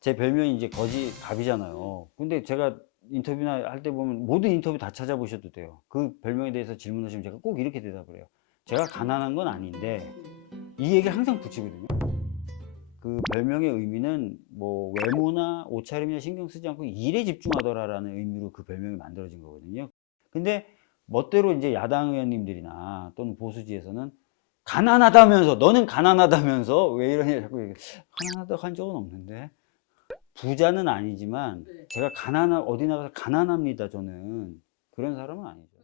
제 별명이 이제 거지 갑이잖아요. 근데 제가 인터뷰나 할 때 보면 모든 인터뷰 다 찾아보셔도 돼요. 그 별명에 대해서 질문하시면 제가 꼭 이렇게 대답을 해요. 제가 가난한 건 아닌데 이 얘기를 항상 붙이거든요. 그 별명의 의미는 뭐 외모나 옷차림이나 신경 쓰지 않고 일에 집중하더라라는 의미로 그 별명이 만들어진 거거든요. 근데 멋대로 이제 야당 의원님들이나 또는 보수지에서는 가난하다면서 너는 가난하다면서 왜 이러냐 자꾸 얘기해. 가난하다고 한 적은 없는데 부자는 아니지만 제가 가난한 어디 나가서 가난합니다. 저는 그런 사람은 아니죠.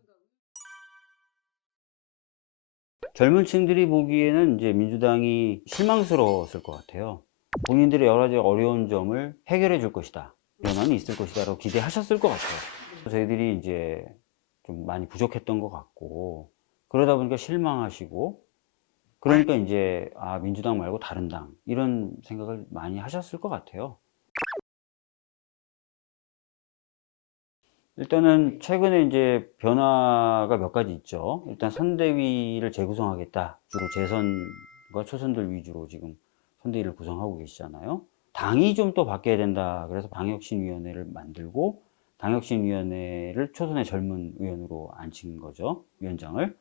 젊은 층들이 보기에는 이제 민주당이 실망스러웠을 것 같아요. 본인들의 여러 가지 어려운 점을 해결해 줄 것이다. 변화는 있을 것이다. 라고 기대하셨을 것 같아요. 저희들이 이제 좀 많이 부족했던 것 같고, 그러다 보니까 실망하시고, 그러니까 이제, 아, 민주당 말고 다른 당, 이런 생각을 많이 하셨을 것 같아요. 일단은 최근에 이제 변화가 몇 가지 있죠. 일단 선대위를 재구성하겠다. 주로 재선과 초선들 위주로 지금 선대위를 구성하고 계시잖아요. 당이 좀 또 바뀌어야 된다. 그래서 방혁신위원회를 만들고 방혁신위원회를 초선의 젊은 의원으로 앉힌 거죠. 위원장을.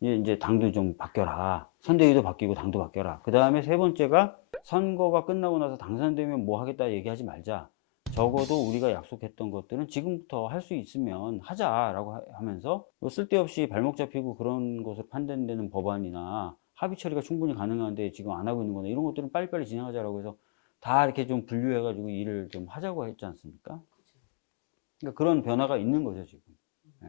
이제 당도 좀 바뀌어라. 선대위도 바뀌고 당도 바뀌어라. 그 다음에 세 번째가 선거가 끝나고 나서 당선되면 뭐 하겠다 얘기하지 말자. 적어도 우리가 약속했던 것들은 지금부터 할 수 있으면 하자라고 하면서 뭐 쓸데없이 발목 잡히고 그런 것을 판단되는 법안이나 합의 처리가 충분히 가능한데 지금 안 하고 있는 거나 이런 것들은 빨리빨리 진행하자라고 해서 다 이렇게 좀 분류해가지고 일을 좀 하자고 했지 않습니까? 그러니까 그런 변화가 있는 거죠, 지금. 예.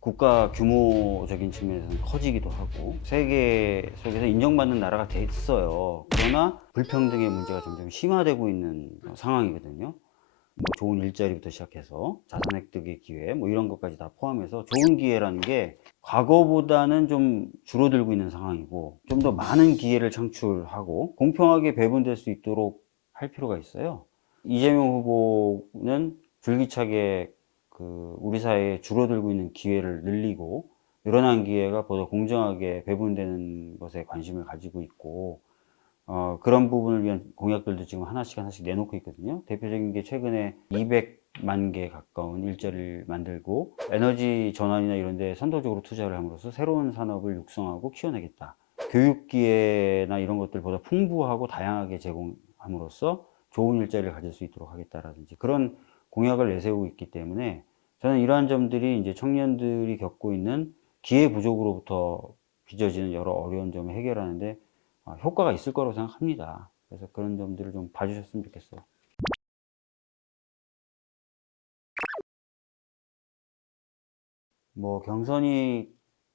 국가 규모적인 측면에서는 커지기도 하고 세계 속에서 인정받는 나라가 됐어요. 그러나 불평등의 문제가 점점 심화되고 있는 상황이거든요. 뭐 좋은 일자리부터 시작해서 자산 획득의 기회 뭐 이런 것까지 다 포함해서 좋은 기회라는 게 과거보다는 좀 줄어들고 있는 상황이고 좀 더 많은 기회를 창출하고 공평하게 배분될 수 있도록 할 필요가 있어요. 이재명 후보는 줄기차게 그 우리 사회에 줄어들고 있는 기회를 늘리고 늘어난 기회가 보다 공정하게 배분되는 것에 관심을 가지고 있고 그런 부분을 위한 공약들도 지금 하나씩 하나씩 내놓고 있거든요. 대표적인 게 최근에 200만 개 가까운 일자리를 만들고 에너지 전환이나 이런 데 선도적으로 투자를 함으로써 새로운 산업을 육성하고 키워내겠다. 교육 기회나 이런 것들보다 풍부하고 다양하게 제공함으로써 좋은 일자리를 가질 수 있도록 하겠다라든지 그런 공약을 내세우고 있기 때문에 저는 이러한 점들이 이제 청년들이 겪고 있는 기회 부족으로부터 빚어지는 여러 어려운 점을 해결하는데 효과가 있을 거라고 생각합니다. 그래서 그런 점들을 좀 봐주셨으면 좋겠어요. 뭐 경선이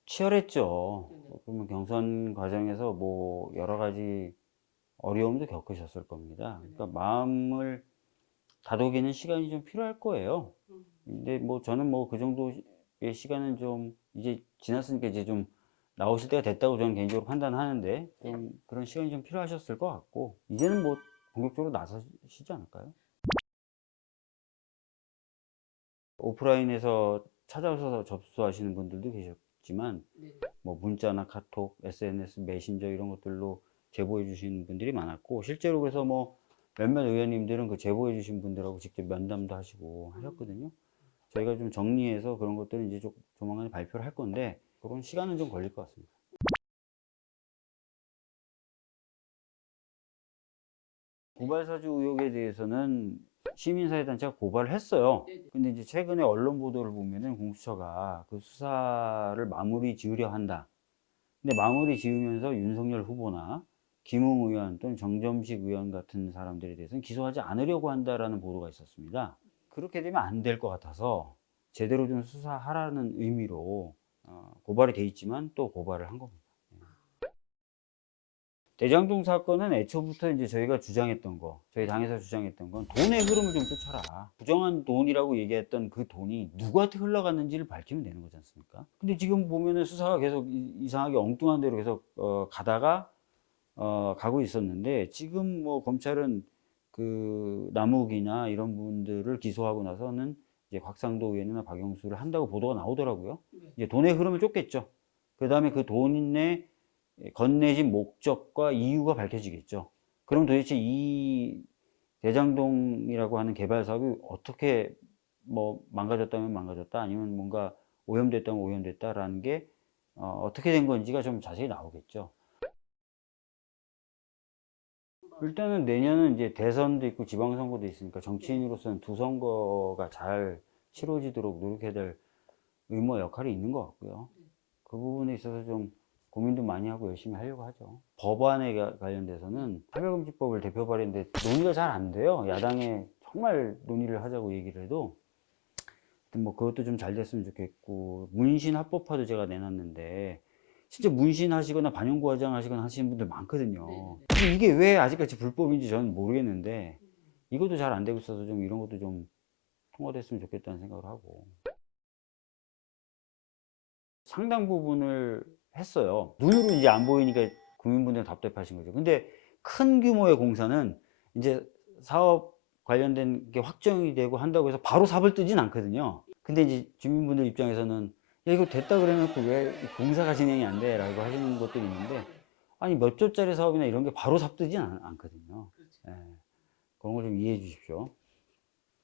치열했죠. 그러면 경선 과정에서 뭐 여러 가지 어려움도 겪으셨을 겁니다. 그러니까 마음을 다독이는 시간이 좀 필요할 거예요. 근데 뭐 저는 뭐 그 정도의 시간은 좀 이제 지났으니까 이제 좀 나오실 때가 됐다고 저는 개인적으로 판단하는데 좀 그런 시간이 좀 필요하셨을 것 같고 이제는 뭐 본격적으로 나서시지 않을까요? 오프라인에서 찾아오셔서 접수하시는 분들도 계셨지만 뭐 문자나 카톡, SNS, 메신저 이런 것들로 제보해 주시는 분들이 많았고 실제로 그래서 뭐 몇몇 의원님들은 그 제보해 주신 분들하고 직접 면담도 하시고 하셨거든요. 저희가 좀 정리해서 그런 것들은 이제 조만간 발표를 할 건데 그런 시간은 좀 걸릴 것 같습니다. 고발사주 의혹에 대해서는 시민사회단체가 고발을 했어요. 근데 이제 최근에 언론 보도를 보면은 공수처가 그 수사를 마무리 지으려 한다. 근데 마무리 지으면서 윤석열 후보나 김웅 의원 또는 정점식 의원 같은 사람들에 대해서는 기소하지 않으려고 한다라는 보도가 있었습니다. 그렇게 되면 안 될 것 같아서 제대로 좀 수사하라는 의미로 고발이 돼 있지만 또 고발을 한 겁니다. 대장동 사건은 애초부터 이제 저희가 주장했던 거, 저희 당에서 주장했던 건 돈의 흐름을 좀 쫓아라. 부정한 돈이라고 얘기했던 그 돈이 누구한테 흘러갔는지를 밝히면 되는 거지 않습니까? 근데 지금 보면은 수사가 계속 이상하게 엉뚱한 대로 계속 가다가 가고 있었는데 지금 뭐 검찰은 그 남욱이나 이런 분들을 기소하고 나서는 이제 곽상도 의원이나 박영수를 한다고 보도가 나오더라고요. 이제 돈의 흐름을 쫓겠죠. 그 다음에 그 돈의 건네진 목적과 이유가 밝혀지겠죠. 그럼 도대체 이 대장동이라고 하는 개발 사업이 어떻게 뭐 망가졌다면 망가졌다, 아니면 뭔가 오염됐다면 오염됐다라는 게 어떻게 된 건지가 좀 자세히 나오겠죠. 일단은 내년은 이제 대선도 있고 지방선거도 있으니까 정치인으로서는 두 선거가 잘 치러지도록 노력해야 될 의무와 역할이 있는 것 같고요. 그 부분에 있어서 좀 고민도 많이 하고 열심히 하려고 하죠. 법안에 관련돼서는 차별금지법을 대표 발의했는데 논의가 잘 안 돼요. 야당에 정말 논의를 하자고 얘기를 해도 뭐 그것도 좀 잘 됐으면 좋겠고, 문신 합법화도 제가 내놨는데 진짜 문신하시거나 반영구화장 하시거나 하시는 분들 많거든요. 근데 이게 왜 아직까지 불법인지 저는 모르겠는데 이것도 잘 안 되고 있어서 좀 이런 것도 좀 통과됐으면 좋겠다는 생각을 하고, 상당 부분을 했어요. 눈으로 이제 안 보이니까 국민분들은 답답하신 거죠. 근데 큰 규모의 공사는 이제 사업 관련된 게 확정이 되고 한다고 해서 바로 삽을 뜨진 않거든요. 근데 이제 주민분들 입장에서는 야, 이거 됐다 그래 놓고 왜 공사가 진행이 안 돼? 라고 하시는 것들이 있는데, 아니 몇 조짜리 사업이나 이런 게 바로 삽 뜨진 않거든요. 예, 그런 걸 좀 이해해 주십시오.